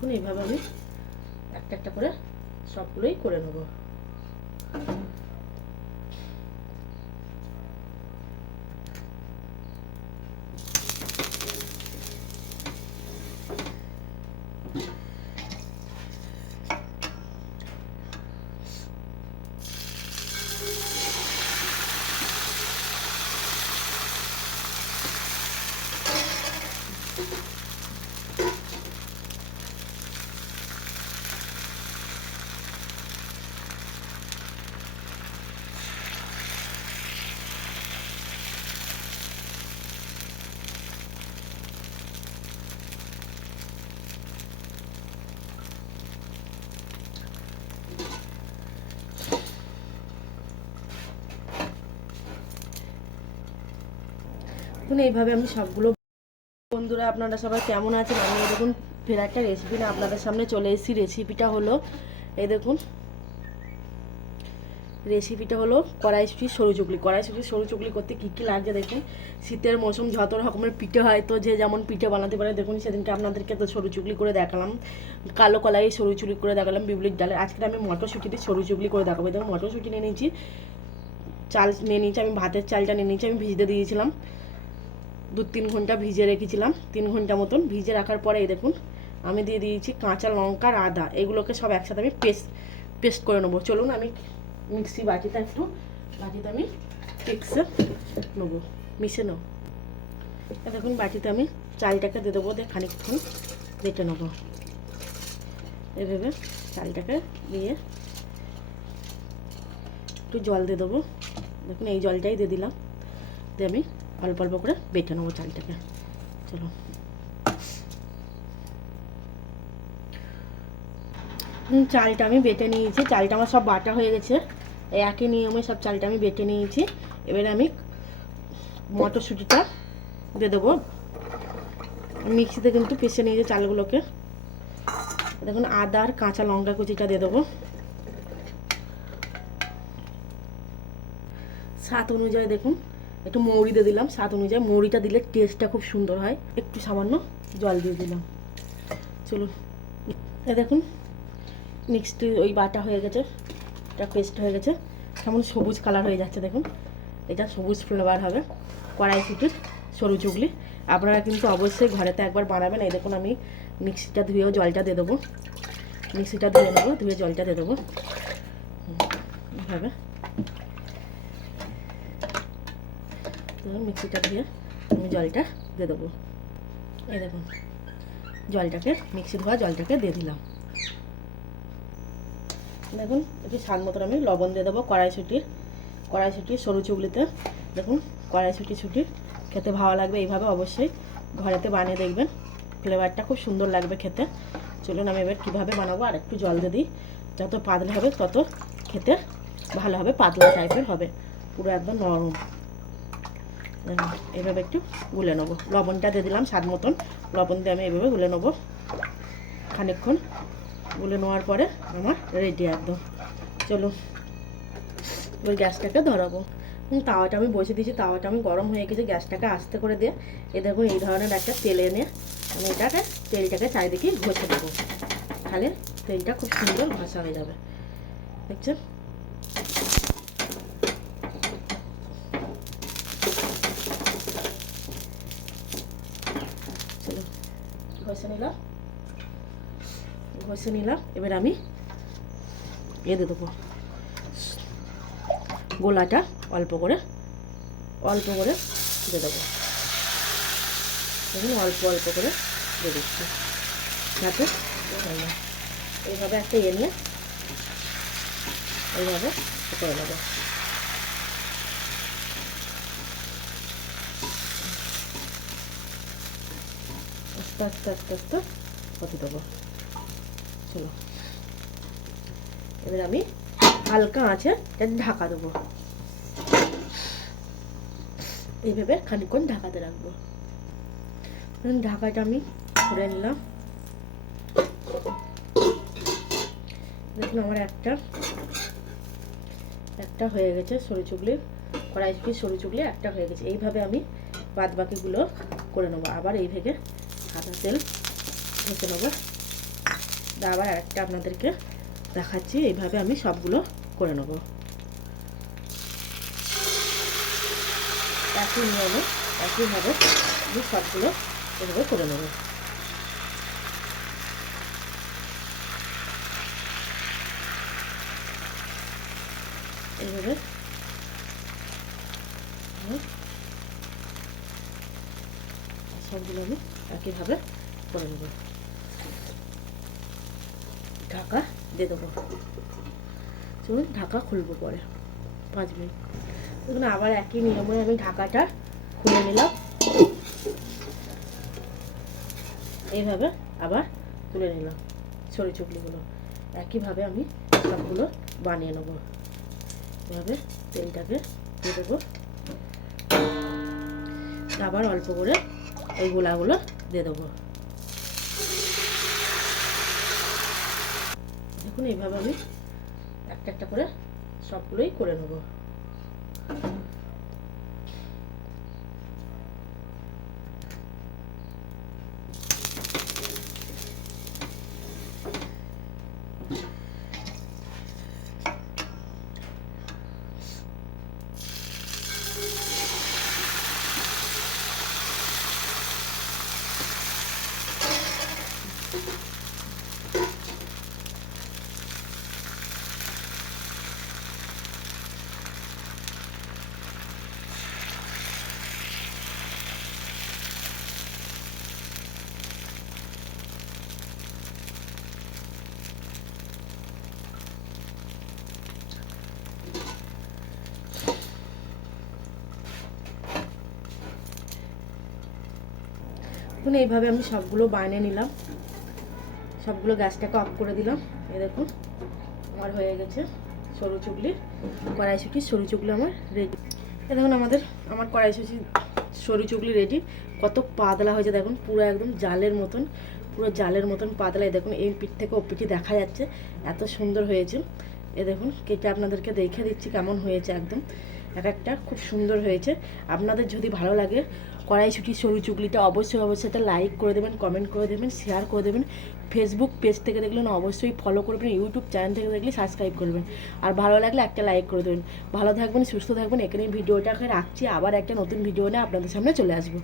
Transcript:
দেখুন এইভাবে আমি একটা একটা করে সবগুলোই করে নেব। দেখুন, এইভাবে আমি সবগুলো বন্ধুরা, আপনারা সবাই কেমন আছেন? আমি দেখুন, ফের একটা রেসিপি না আপনাদের সামনে চলে এসেছি। রেসিপিটা হলো, এই দেখুন রেসিপিটা হলো কড়াইশুটি সরু চুকলি কড়াইশুটি সরু চুকলি করতে কী কী লাগছে দেখুন? শীতের মৌসুম, যত রকমের পিঠে হয়, তো যে যেমন পিঠে বানাতে পারে, দেখুন, সেদিনকে আপনাদেরকে তো সরু চুকলি করে দেখালাম। কালো কলাই সরু চুকলি করে দেখালাম, বিবলির ডালে আজকে আমি মটরশুঁটি সরু চুকলি করে দেখাবো। দেখুন, মটরশুঁটি নিয়ে নিয়েছি, চাল নিয়ে নিয়েছি, আমি ভাতের চালটা নিয়ে নিয়েছি, আমি ভিজতে দিয়েছিলাম। দু তিন ঘণ্টা ভিজে রেখেছিলাম, তিন ঘণ্টা মতন ভিজে রাখার পরে এই দেখুন, আমি দিয়ে দিয়েছি কাঁচা লঙ্কা আর আদা, এগুলোকে সব একসাথে আমি পেস্ট পেস্ট করে নেব। চলুন আমি মিক্সি বাটিতে একটু বাটিতে আমি পিক্সে নেব, মিশে নেব। দেখুন, বাটিতে আমি চালটাকে দিয়ে দেবো, দিয়ে খানিকক্ষণ বেটে নেব। এভাবে চালটাকে দিয়ে একটু জল দিয়ে দেবো। দেখুন, এই জলটাই দিয়ে দিলাম। দিয়ে আমি অল্প অল্প করে বেটে নেব চালটাকে। চলো। চালটা আমি বেটে নিয়েছি। চালটা আমার সব বাটা হয়ে গেছে। একই নিয়মে সব চালটা আমি বেটে নিয়েছি। এবারে আমি মটরশুঁটিটা দিয়ে দেবো। মিক্সিতে কিন্তু পিষে নিয়েছি চালগুলোকে। দেখুন, আদা আর কাঁচা লঙ্কা কুচিটা দিয়ে দেবো। স্বাদ অনুযায়ী দেখুন। একটু মৌরি দিয়ে দিলাম, স্বাদ অনুযায়ী মৌরিটা দিলে টেস্টটা খুব সুন্দর হয়। একটু সামান্য জল দিয়ে দিলাম। চলুন দেখুন মিক্সড ওই বাটা হয়ে গেছে, এটা পেস্ট হয়ে গেছে। কেমন সবুজ কালার হয়ে যাচ্ছে দেখুন। এটা সবুজ ফ্লেভার হবে কড়াই কড়াইশুটির সরু চুগলি। আপনারা কিন্তু অবশ্যই ঘরেতে একবার বানাবেন। এই দেখুন, আমি মিক্সিটা ধুয়েও জলটা দিয়ে দেবো। মিক্সিটা ধুয়ে নেব, ধুয়ে জলটা দিয়ে দেবো। এইভাবে। ধরুন মিক্সিটা দিয়ে আমি জলটা দিয়ে দেবো। এই দেখুন, জলটাকে, মিক্সি ধোয়া জলটাকে দিয়ে দিলাম। দেখুন, একটু স্বাদ মতন আমি লবণ দিয়ে দেবো কড়াইশুটির। কড়াইশুটির সরু চুগলিতে দেখুন, কড়াইশুটি ছুটি খেতে ভালো লাগবে এইভাবে অবশ্যই। ঘরেতে বানিয়ে দেখবেন। ফ্লেভারটা খুব সুন্দর লাগবে খেতে। চলুন আমি এবার কীভাবে বানাবো আর একটু জল দিয়ে দিই। যত পাতলা হবে, তত খেতে ভালো হবে, পাতলা টাইপের হবে। পুরো একদম নরম। এভাবে একটু গুলে নেব। লবণটা দিয়ে দিলাম স্বাদ মতন। লবণ দিয়ে আমি এভাবে গুলে নেব। খানিকক্ষণ গুলে নেওয়ার পরে আমার রেডি একদম। চলো ওই গ্যাসটাকে ধরাবো। তাওয়াটা আমি বসে দিয়েছি, তাওয়াটা আমি গরম হয়ে গেছে, গ্যাসটাকে আস্তে করে দিয়ে। এ দেখুন এই ধরনের একটা তেল এনে আমি এটাকে, তেলটাকে চারিদিকে ঘষে দেবো তাহলে তেলটা খুব সুন্দর ঘষা হয়ে যাবে। দেখছেন চলো ঘষে নিলাম ঘষে নিলাম এবার আমি এ দিয়ে দেবো। গোলাটা অল্প করে অল্প করে দিয়ে দেবো। দেখুন, অল্প অল্প করে দিয়ে দিচ্ছি। যাতে এইভাবে একটা ইয়ে নিয়ে এইভাবে করে নেব। আস্তে আস্তে আস্তে আস্তে হতে দেবো চলো এবার আমি হালকা এটা ঢাকা দেবো এইভাবে খানিকক্ষণ ঢাকাতে রাখব ঢাকাটা আমি করে নিলাম দেখুন আমার একটা একটা হয়ে গেছে সরু চুগলির কড়াইশুটির সরু চুগলি একটা হয়ে গেছে এইভাবে আমি বাদ বাকিগুলো করে নেব আবার এই ভেগে সাদা তেল ঘষে নেব। আবার একটা আপনাদেরকে দেখাচ্ছি, এইভাবে আমি সবগুলো করে নেব। একই নিয়মে, একইভাবে আমি সবগুলো এভাবে করে নেব। এইভাবে সবগুলো আমি একইভাবে করে নেব। ঢাকা দিয়ে দেবো। চলুন, ঢাকা খুলবো পরে। পাঁচ মিনিট। দেখুন, আবার একই নিয়মে আমি ঢাকাটা খুলে নিলাম। এইভাবে আবার তুলে নিলাম ছড়ি চুকলিগুলো। একইভাবে আমি সবগুলো বানিয়ে নেব। এভাবে তেলটাকে দিয়ে দেবো। আবার অল্প করে এই গোলাগুলো দিয়ে দেবো। দেখুন এইভাবে আমি একটা একটা করে সবগুলোই করে নেব। দেখুন, এইভাবে আমি সবগুলো বানিয়ে নিলাম। সবগুলো গ্যাসটাকে অফ করে দিলাম। এ দেখুন, আমার হয়ে গেছে সরু চুগলি। কড়াইশুটি সরু চুগলি আমার রেডি এ দেখুন, আমাদের, আমার কড়াইশুটি সরু চুগলি রেডি কত পাতলা হয়েছে, দেখুন, পুরো একদম জালের মতন, পুরো জালের মতন পাতলা। এই দেখুন, এই পিঠ থেকে ও পিঠে দেখা যাচ্ছে, এত সুন্দর হয়েছে। এ দেখুন, কেটে আপনাদেরকে দেখে দিচ্ছি কেমন হয়েছে একদম। এক একটা খুব সুন্দর হয়েছে। আপনাদের যদি ভালো লাগে কড়াইশুটি সরু চুগলিটা অবশ্যই অবশ্যই একটা লাইক করে দেবেন কমেন্ট করে দেবেন শেয়ার করে দেবেন। ফেসবুক পেজ থেকে দেখলেন অবশ্যই ফলো করবেন ইউটিউব চ্যানেল থেকে দেখলে সাবস্ক্রাইব করবেন। আর ভালো লাগলে একটা লাইক করে দেবেন। ভালো থাকবেন, সুস্থ থাকবেন এখানে ভিডিওটাকে রাখছি। আবার একটা নতুন ভিডিও নিয়ে আপনাদের সামনে চলে আসব।